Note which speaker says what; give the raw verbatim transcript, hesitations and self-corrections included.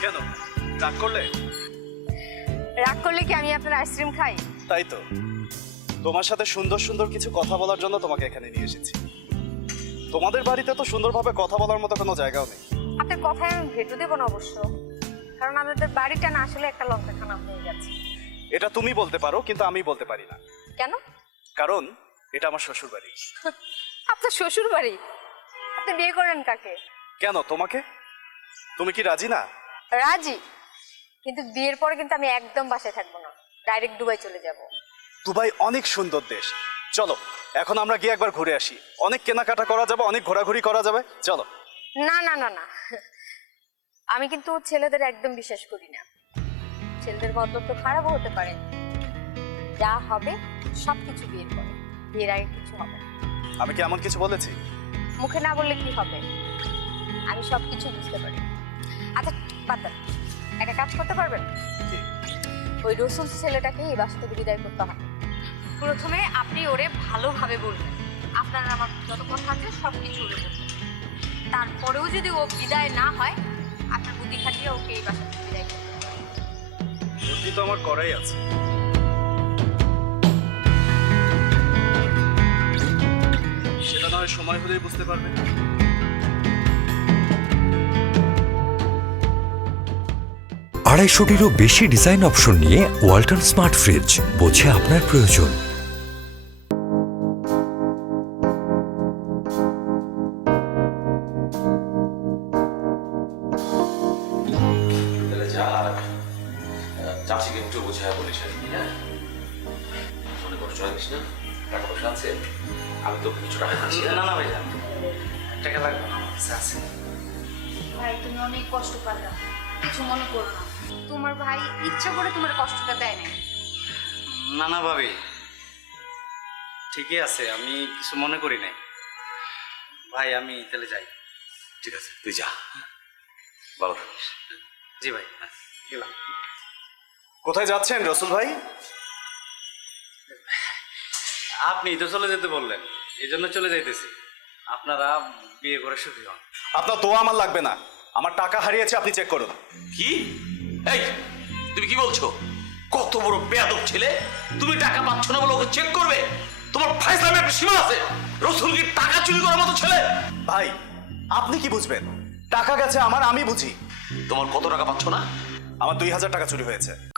Speaker 1: কেন রাগ করলে?
Speaker 2: রাগ করলে কি আমি আপনার আইসক্রিম খাই?
Speaker 1: তাই তো, তোমার সাথে সুন্দর সুন্দর কিছু কথা বলার জন্য তোমাকে এখানে নিয়ে এসেছি। তোমাদের বাড়িতে তো সুন্দরভাবে কথা বলার মতো কোনো জায়গাও নেই।
Speaker 2: আপনার কথায় আমি ভেটো দেবো না অবশ্য, কারণ আমাদের বাড়িটা না আসলে একটা লঙ্কাখানা হয়ে গেছে।
Speaker 1: এটা তুমি বলতে পারো, কিন্তু আমি বলতে পারি না।
Speaker 2: কেন?
Speaker 1: কারণ এটা আমার শ্বশুর বাড়ি।
Speaker 2: আপনার শ্বশুর বাড়ি? আপনি বিয়ে করেন কাকে?
Speaker 1: কেন তোমাকে? তুমি কি রাজি না?
Speaker 2: রাজি, কিন্তু বিয়ের পরে কিন্তু আমি একদম বাসায় থাকবো না, ডাইরেক্ট দুবাই চলে যাব।
Speaker 1: দুবাই অনেক সুন্দর দেশ, চলো এখন আমরা গিয়ে একবার ঘুরে আসি। অনেক কেনাকাটা করা যাবে, অনেক ঘোরাঘুরি করা যাবে, চলো।
Speaker 2: না না না না, আমি কিন্তু ছেলেদের একদম বিশ্বাস করি না। ছেলেদের বদল তো খারাপও হতে পারে। যা হবে সব কিছু বিয়ের পরে, বিয়ের আগে কিছু হবে না।
Speaker 1: আমি কি এমন কিছু বলেছি?
Speaker 2: মুখে না বললে কি হবে, আমি সব কিছু বুঝতে পারি। আচ্ছা বাদ দেন, একটা কাজ করতে পারবেন?
Speaker 1: কি?
Speaker 2: ওই রসুল ছেলেটাকে এই বাসা থেকে বিদায় করতে হবে। প্রথমে আপনি ওরে ভালোভাবে বলবেন, আপনার আমার যত কথা আছে সব কিছু ওরে বলবেন। তারপরেও যদি ও বিদায় না হয়, আপনার বুদ্ধি খাটিয়ে ওকে এই বাসা থেকে বিদায় করবেন।
Speaker 1: বুদ্ধি তো আমার করাই আছে। সেটা না হয় সময় হলেই বুঝতে পারবে।
Speaker 3: আড়াইশোটিরও বেশি ডিজাইন অপশন নিয়ে ওয়ালটন স্মার্ট ফ্রিজ, বোঝে আপনার প্রয়োজন।
Speaker 4: চাষিকে একটু বোঝায় বলিস আর কি, হ্যাঁ? মনে কষ্ট রাখিস না, টাকা পয়সা আছে, আমি তো কিছু টাকা দিচ্ছি।
Speaker 5: না না ভাই, টাকা লাগবে না, আমার কাছে আছে।
Speaker 2: ভাই তুমি অনেক কষ্ট পারলা, কিছু মনে করো না। তোমার ভাই ইচ্ছা করে তোমার কষ্টটা দেয় না।
Speaker 5: না না ভাবি, ঠিকই আছে, আমি কিছু মনে করি নাই। ভাই আমি তাহলে যাই।
Speaker 4: ঠিক আছে, তুই যা, ভালো থাকিস।
Speaker 5: জি ভাই, হ্যাঁ, গেলাম।
Speaker 1: কোথায় যাচ্ছেন রসুল ভাই?
Speaker 5: আপনি তো চলে যেতে বললেন, এই জন্য চলে যাইতেছি। আপনারা বিয়ে করে সুখী হন।
Speaker 1: আপনার দোয়া আমার লাগবে না, আমার টাকা হারিয়েছে, আপনি চেক করুন।
Speaker 4: কি? এই তুমি কি বলছো? কত বড় বেয়াদব ছেলে! তুমি টাকা পাচ্ছ না বলে ওকে চেক করবে? তোমার ফাইজলামের একটা সীমা আছে। রসুল কি টাকা চুরি করার মতো ছেলে?
Speaker 1: ভাই আপনি কি বুঝবেন? টাকা গেছে আমার, আমি বুঝি।
Speaker 4: তোমার কত টাকা পাচ্ছ না?
Speaker 1: আমার দুই হাজার টাকা চুরি হয়েছে।